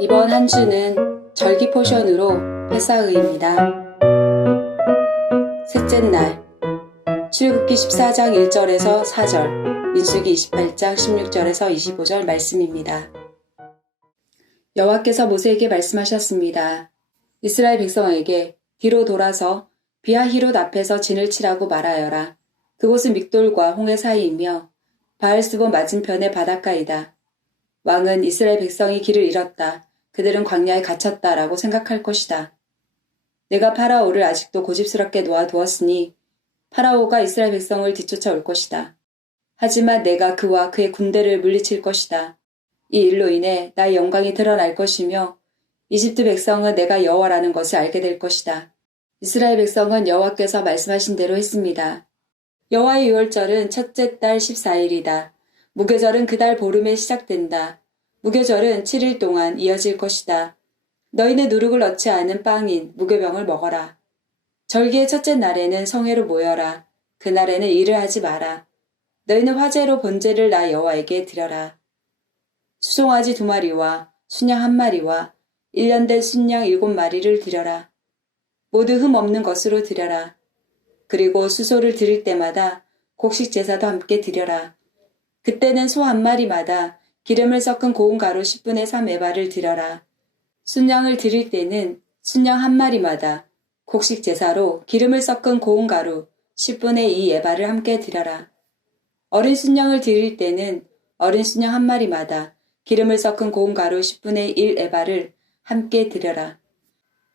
이번 한 주는 절기 포션으로 패사의입니다. 셋째 날, 출애굽기 14장 1절에서 4절, 민수기 28장 16절에서 25절 말씀입니다. 여호와께서 모세에게 말씀하셨습니다. 이스라엘 백성에게 뒤로 돌아서 비하히롯 앞에서 진을 치라고 말하여라. 그곳은 믹돌과 홍해 사이이며 바알스본 맞은편의 바닷가이다. 왕은 이스라엘 백성이 길을 잃었다. 그들은 광야에 갇혔다 라고 생각할 것이다. 내가 파라오를 아직도 고집스럽게 놓아두었으니 파라오가 이스라엘 백성을 뒤쫓아 올 것이다. 하지만 내가 그와 그의 군대를 물리칠 것이다. 이 일로 인해 나의 영광이 드러날 것이며 이집트 백성은 내가 여호와라는 것을 알게 될 것이다. 이스라엘 백성은 여호와께서 말씀하신 대로 했습니다. 여호와의 유월절은 첫째 달 14일이다. 무교절은 그달 보름에 시작된다. 무교절은 7일 동안 이어질 것이다. 너희는 누룩을 넣지 않은 빵인 무교병을 먹어라. 절기의 첫째 날에는 성회로 모여라. 그날에는 일을 하지 마라. 너희는 화제로 번제를 나 여호와에게 드려라. 수송아지 2마리와 순양 1마리와 1년 된 순양 7마리를 드려라. 모두 흠 없는 것으로 드려라. 그리고 수소를 드릴 때마다 곡식 제사도 함께 드려라. 그때는 소 1마리마다 기름을 섞은 고운 가루 10분의 3 에바를 드려라. 순양을 드릴 때는 순양 1마리마다 곡식 제사로 기름을 섞은 고운 가루 10분의 2 에바를 함께 드려라. 어린 순양을 드릴 때는 어린 순양 1마리마다 기름을 섞은 고운 가루 10분의 1 에바를 함께 드려라.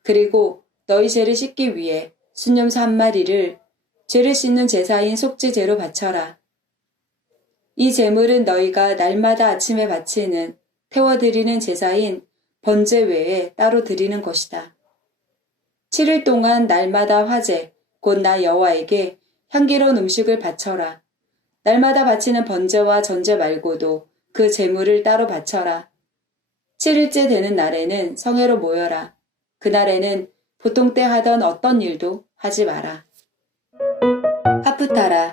그리고 너희 죄를 씻기 위해 순염소 1마리를 죄를 씻는 제사인 속죄제로 바쳐라. 이 제물은 너희가 날마다 아침에 바치는 태워드리는 제사인 번제 외에 따로 드리는 것이다. 7일 동안 날마다 화제, 곧 나 여호와에게 향기로운 음식을 바쳐라. 날마다 바치는 번제와 전제 말고도 그 제물을 따로 바쳐라. 7일째 되는 날에는 성회로 모여라. 그날에는 보통 때 하던 어떤 일도 하지 마라. 하프타라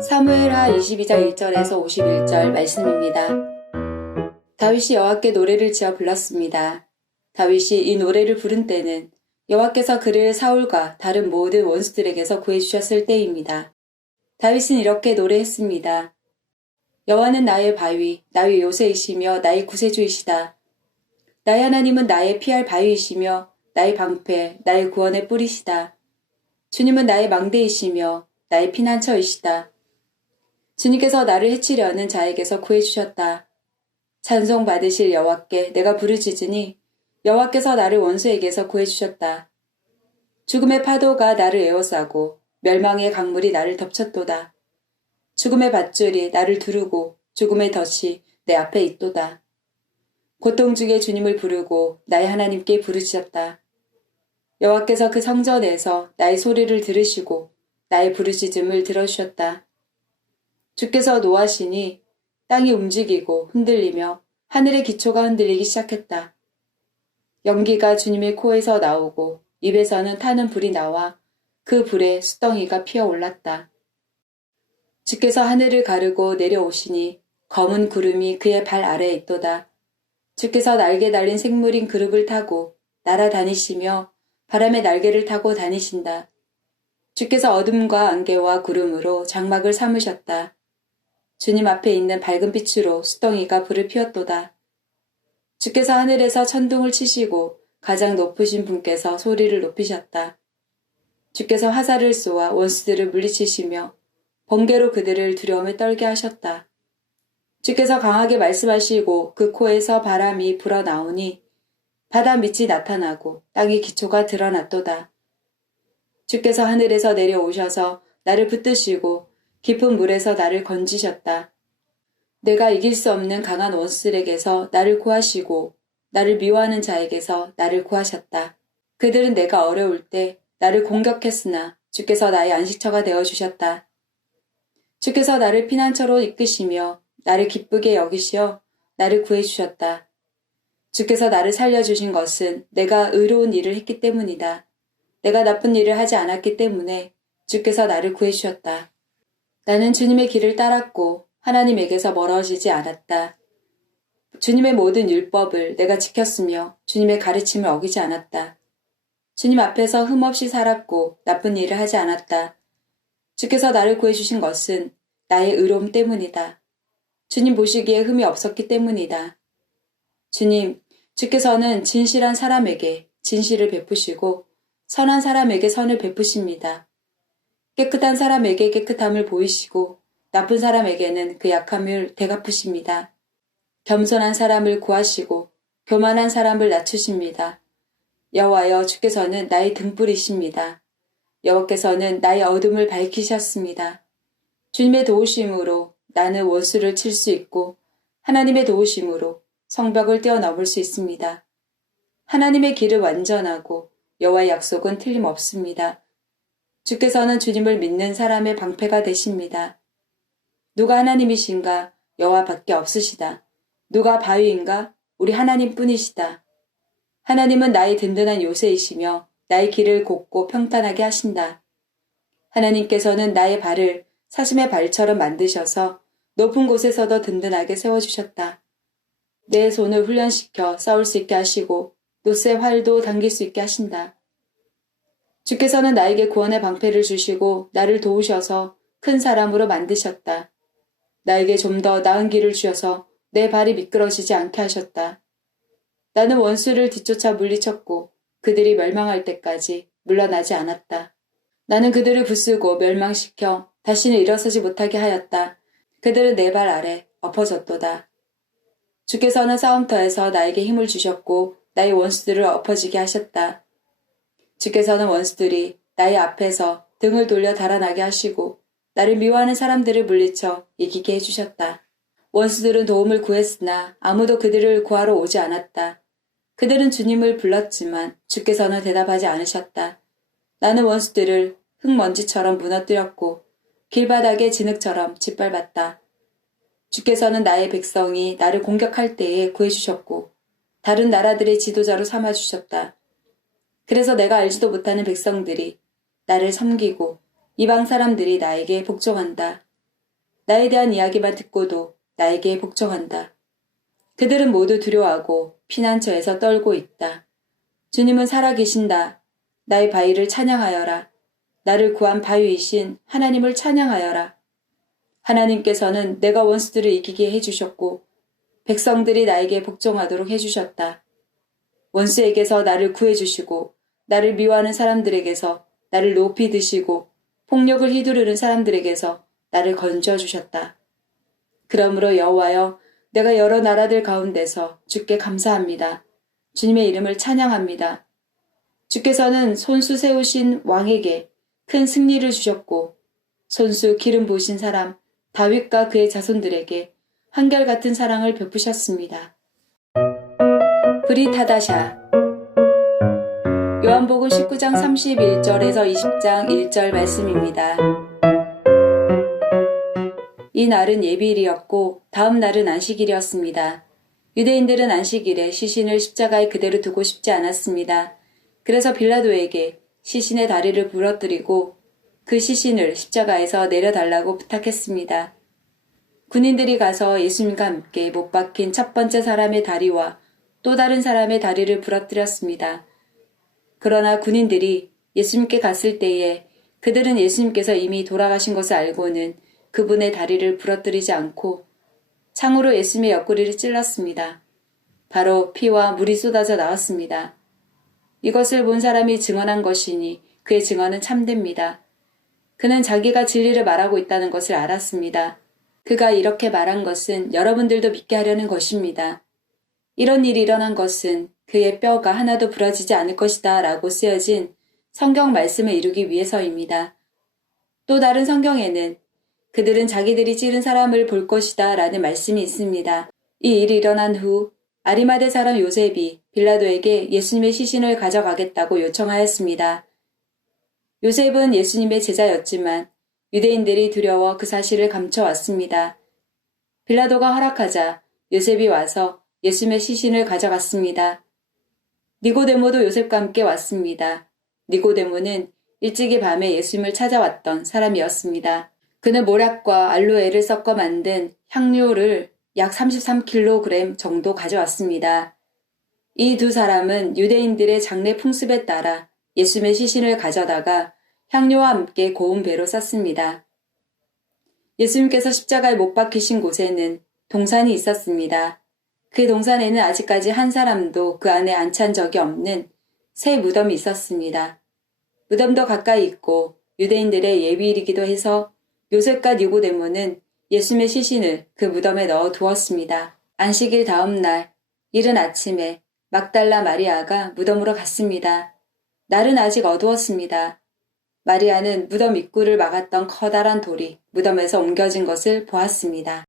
사무엘하 22장 1절에서 51절 말씀입니다. 다윗이 여호와께 노래를 지어 불렀습니다. 다윗이 이 노래를 부른 때는 여호와께서 그를 사울과 다른 모든 원수들에게서 구해주셨을 때입니다. 다윗은 이렇게 노래했습니다. 여호와는 나의 바위, 나의 요새이시며 나의 구세주이시다. 나의 하나님은 나의 피할 바위이시며 나의 방패, 나의 구원의 뿌리시다. 주님은 나의 망대이시며 나의 피난처이시다. 주님께서 나를 해치려는 자에게서 구해주셨다. 찬송 받으실 여호와께 내가 부르짖으니 여호와께서 나를 원수에게서 구해주셨다. 죽음의 파도가 나를 에워싸고 멸망의 강물이 나를 덮쳤도다. 죽음의 밧줄이 나를 두르고 죽음의 덫이 내 앞에 있도다. 고통 중에 주님을 부르고 나의 하나님께 부르짖었다. 여호와께서 그 성전에서 나의 소리를 들으시고 나의 부르짖음을 들어주셨다. 주께서 노하시니 땅이 움직이고 흔들리며 하늘의 기초가 흔들리기 시작했다. 연기가 주님의 코에서 나오고 입에서는 타는 불이 나와 그 불에 수덩이가 피어올랐다. 주께서 하늘을 가르고 내려오시니 검은 구름이 그의 발 아래에 있도다. 주께서 날개 달린 생물인 그룹을 타고 날아다니시며 바람의 날개를 타고 다니신다. 주께서 어둠과 안개와 구름으로 장막을 삼으셨다. 주님 앞에 있는 밝은 빛으로 수덩이가 불을 피웠도다. 주께서 하늘에서 천둥을 치시고 가장 높으신 분께서 소리를 높이셨다. 주께서 화살을 쏘아 원수들을 물리치시며 번개로 그들을 두려움에 떨게 하셨다. 주께서 강하게 말씀하시고 그 코에서 바람이 불어나오니 바다 밑이 나타나고 땅의 기초가 드러났도다. 주께서 하늘에서 내려오셔서 나를 붙드시고 깊은 물에서 나를 건지셨다. 내가 이길 수 없는 강한 원수들에게서 나를 구하시고 나를 미워하는 자에게서 나를 구하셨다. 그들은 내가 어려울 때 나를 공격했으나 주께서 나의 안식처가 되어주셨다. 주께서 나를 피난처로 이끄시며 나를 기쁘게 여기시어 나를 구해주셨다. 주께서 나를 살려주신 것은 내가 의로운 일을 했기 때문이다. 내가 나쁜 일을 하지 않았기 때문에 주께서 나를 구해주셨다. 나는 주님의 길을 따랐고 하나님에게서 멀어지지 않았다. 주님의 모든 율법을 내가 지켰으며 주님의 가르침을 어기지 않았다. 주님 앞에서 흠없이 살았고 나쁜 일을 하지 않았다. 주께서 나를 구해주신 것은 나의 의로움 때문이다. 주님 보시기에 흠이 없었기 때문이다. 주님, 주께서는 진실한 사람에게 진실을 베푸시고 선한 사람에게 선을 베푸십니다. 깨끗한 사람에게 깨끗함을 보이시고 나쁜 사람에게는 그 약함을 되갚으십니다. 겸손한 사람을 구하시고 교만한 사람을 낮추십니다. 여호와여, 주께서는 나의 등불이십니다. 여호와께서는 나의 어둠을 밝히셨습니다. 주님의 도우심으로 나는 원수를 칠 수 있고 하나님의 도우심으로 성벽을 뛰어넘을 수 있습니다. 하나님의 길은 완전하고 여호와의 약속은 틀림없습니다. 주께서는 주님을 믿는 사람의 방패가 되십니다. 누가 하나님이신가? 여호와밖에 없으시다. 누가 바위인가? 우리 하나님뿐이시다. 하나님은 나의 든든한 요새이시며 나의 길을 곱고 평탄하게 하신다. 하나님께서는 나의 발을 사슴의 발처럼 만드셔서 높은 곳에서도 든든하게 세워주셨다. 내 손을 훈련시켜 싸울 수 있게 하시고 노새 활도 당길 수 있게 하신다. 주께서는 나에게 구원의 방패를 주시고 나를 도우셔서 큰 사람으로 만드셨다. 나에게 좀 더 나은 길을 주셔서 내 발이 미끄러지지 않게 하셨다. 나는 원수를 뒤쫓아 물리쳤고 그들이 멸망할 때까지 물러나지 않았다. 나는 그들을 부수고 멸망시켜 다시는 일어서지 못하게 하였다. 그들은 내 발 아래 엎어졌도다. 주께서는 싸움터에서 나에게 힘을 주셨고 나의 원수들을 엎어지게 하셨다. 주께서는 원수들이 나의 앞에서 등을 돌려 달아나게 하시고 나를 미워하는 사람들을 물리쳐 이기게 해주셨다. 원수들은 도움을 구했으나 아무도 그들을 구하러 오지 않았다. 그들은 주님을 불렀지만 주께서는 대답하지 않으셨다. 나는 원수들을 흙먼지처럼 무너뜨렸고 길바닥의 진흙처럼 짓밟았다. 주께서는 나의 백성이 나를 공격할 때에 구해주셨고 다른 나라들의 지도자로 삼아주셨다. 그래서 내가 알지도 못하는 백성들이 나를 섬기고 이방 사람들이 나에게 복종한다. 나에 대한 이야기만 듣고도 나에게 복종한다. 그들은 모두 두려워하고 피난처에서 떨고 있다. 주님은 살아계신다. 나의 바위를 찬양하여라. 나를 구한 바위이신 하나님을 찬양하여라. 하나님께서는 내가 원수들을 이기게 해주셨고 백성들이 나에게 복종하도록 해주셨다. 원수에게서 나를 구해주시고 나를 미워하는 사람들에게서 나를 높이 드시고 폭력을 휘두르는 사람들에게서 나를 건져주셨다. 그러므로 여호와여, 내가 여러 나라들 가운데서 주께 감사합니다. 주님의 이름을 찬양합니다. 주께서는 손수 세우신 왕에게 큰 승리를 주셨고 손수 기름 부으신 사람 다윗과 그의 자손들에게 한결같은 사랑을 베푸셨습니다. 브릿하다샤. 요한복음 19장 31절에서 20장 1절 말씀입니다. 이 날은 예비일이었고 다음 날은 안식일이었습니다. 유대인들은 안식일에 시신을 십자가에 그대로 두고 싶지 않았습니다. 그래서 빌라도에게 시신의 다리를 부러뜨리고 그 시신을 십자가에서 내려달라고 부탁했습니다. 군인들이 가서 예수님과 함께 못 박힌 첫 번째 사람의 다리와 또 다른 사람의 다리를 부러뜨렸습니다. 그러나 군인들이 예수님께 갔을 때에 그들은 예수님께서 이미 돌아가신 것을 알고는 그분의 다리를 부러뜨리지 않고 창으로 예수님의 옆구리를 찔렀습니다. 바로 피와 물이 쏟아져 나왔습니다. 이것을 본 사람이 증언한 것이니 그의 증언은 참됩니다. 그는 자기가 진리를 말하고 있다는 것을 알았습니다. 그가 이렇게 말한 것은 여러분들도 믿게 하려는 것입니다. 이런 일이 일어난 것은 그의 뼈가 하나도 부러지지 않을 것이다 라고 쓰여진 성경 말씀을 이루기 위해서입니다. 또 다른 성경에는 그들은 자기들이 찌른 사람을 볼 것이다 라는 말씀이 있습니다. 이 일이 일어난 후 아리마대 사람 요셉이 빌라도에게 예수님의 시신을 가져가겠다고 요청하였습니다. 요셉은 예수님의 제자였지만 유대인들이 두려워 그 사실을 감춰왔습니다. 빌라도가 허락하자 요셉이 와서 예수님의 시신을 가져갔습니다. 니고데모도 요셉과 함께 왔습니다. 니고데모는 일찍이 밤에 예수님을 찾아왔던 사람이었습니다. 그는 모략과 알로에를 섞어 만든 향료를 약 33kg 정도 가져왔습니다. 이 두 사람은 유대인들의 장례 풍습에 따라 예수님의 시신을 가져다가 향료와 함께 고운 배로 쌌습니다. 예수님께서 십자가에 못 박히신 곳에는 동산이 있었습니다. 그 동산에는 아직까지 한 사람도 그 안에 앉힌 적이 없는 새 무덤이 있었습니다. 무덤도 가까이 있고 유대인들의 예비일이기도 해서 요셉과 니고데모는 예수님의 시신을 그 무덤에 넣어 두었습니다. 안식일 다음 날 이른 아침에 막달라 마리아가 무덤으로 갔습니다. 날은 아직 어두웠습니다. 마리아는 무덤 입구를 막았던 커다란 돌이 무덤에서 옮겨진 것을 보았습니다.